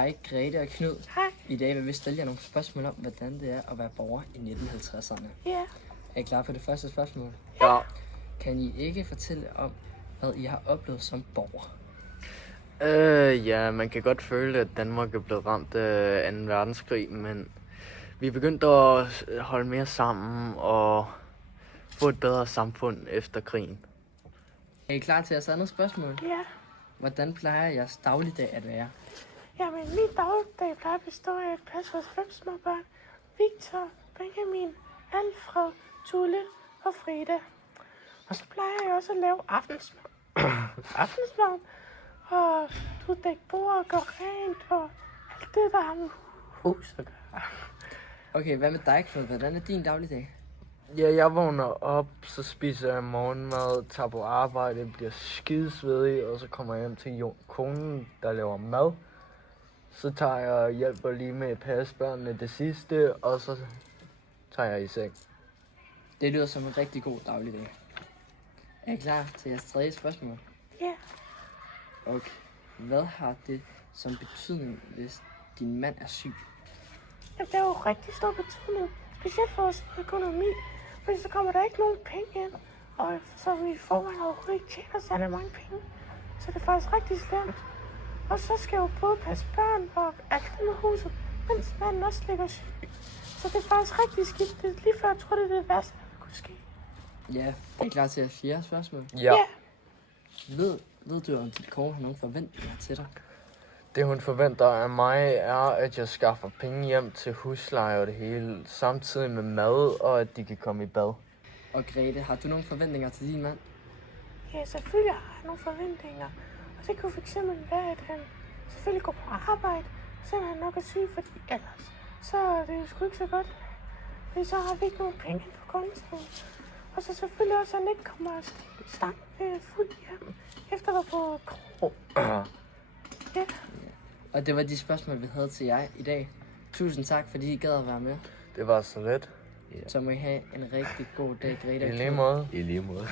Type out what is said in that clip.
Hej Grete og Knud. Hej. I dag vil vi stille jer nogle spørgsmål om, hvordan det er at være borger i 1950'erne. Ja. Er I klar på det første spørgsmål? Ja. Kan I ikke fortælle om, hvad I har oplevet som borger? Ja, man kan godt føle, at Danmark er blevet ramt af 2. verdenskrig, men vi er begyndt at holde mere sammen og få et bedre samfund efter krigen. Er I klar til jeres andet spørgsmål? Ja. Hvordan plejer jeres dagligdag at være? Jamen, min dagligdag plejer at bestå af at passe vores 5 små børn. Victor, Benjamin, Alfred, Tulle og Frida. Og så plejer jeg også at lave aftensmad. Og dække bord og gøre rent og alt det, der har med hus at gøre. Okay, hvad med dig, Knud? Hvordan er din dagligdag? Ja, jeg vågner op, så spiser jeg morgenmad, tager på arbejde, bliver skidesvedig, og så kommer jeg hjem til konen, der laver mad. Så tager jeg og hjælper lige med at passe børnene det sidste, og så tager jeg i seng. Det lyder som en rigtig god dagligdag. Er I klar til jeres tredje spørgsmål? Ja. Okay. Hvad har det som betydning, hvis din mand er syg? Jamen, det er jo rigtig stor betydning. Specielt for vores økonomi. Fordi så kommer der ikke nogen penge ind. Og så vi får man overhovedet ikke tjener særlig mange penge. Så det er faktisk rigtig slemt. Og så skal jeg jo både passe børn og alt det med huset, mens manden også ligger syg. Så det er faktisk rigtig skidt. Det er lige før jeg tror, det er det værste, der kunne ske. Ja. Er I klar til jeres fjerde spørgsmål? Ja. Ved du, om din kone har nogle forventninger til dig? Det hun forventer af mig er, at jeg skaffer penge hjem til husleje og det hele, samtidig med mad og at de kan komme i bad. Og Grete, har du nogle forventninger til din mand? Ja, selvfølgelig har jeg nogle forventninger. Og det kunne fx være, at han selvfølgelig går på arbejde, selvom han nok er syg, fordi ellers så er det jo sgu ikke så godt. Fordi så har vi ikke nogen penge på kontoen. Og så selvfølgelig også, at han ikke kommer og stank fuld hjem, efter at være på krog. Ja. Og det var de spørgsmål, vi havde til jer i dag. Tusind tak, fordi I gad at være med. Det var så let. Så må I have en rigtig god dag, Grete. I lige måde. I lige måde.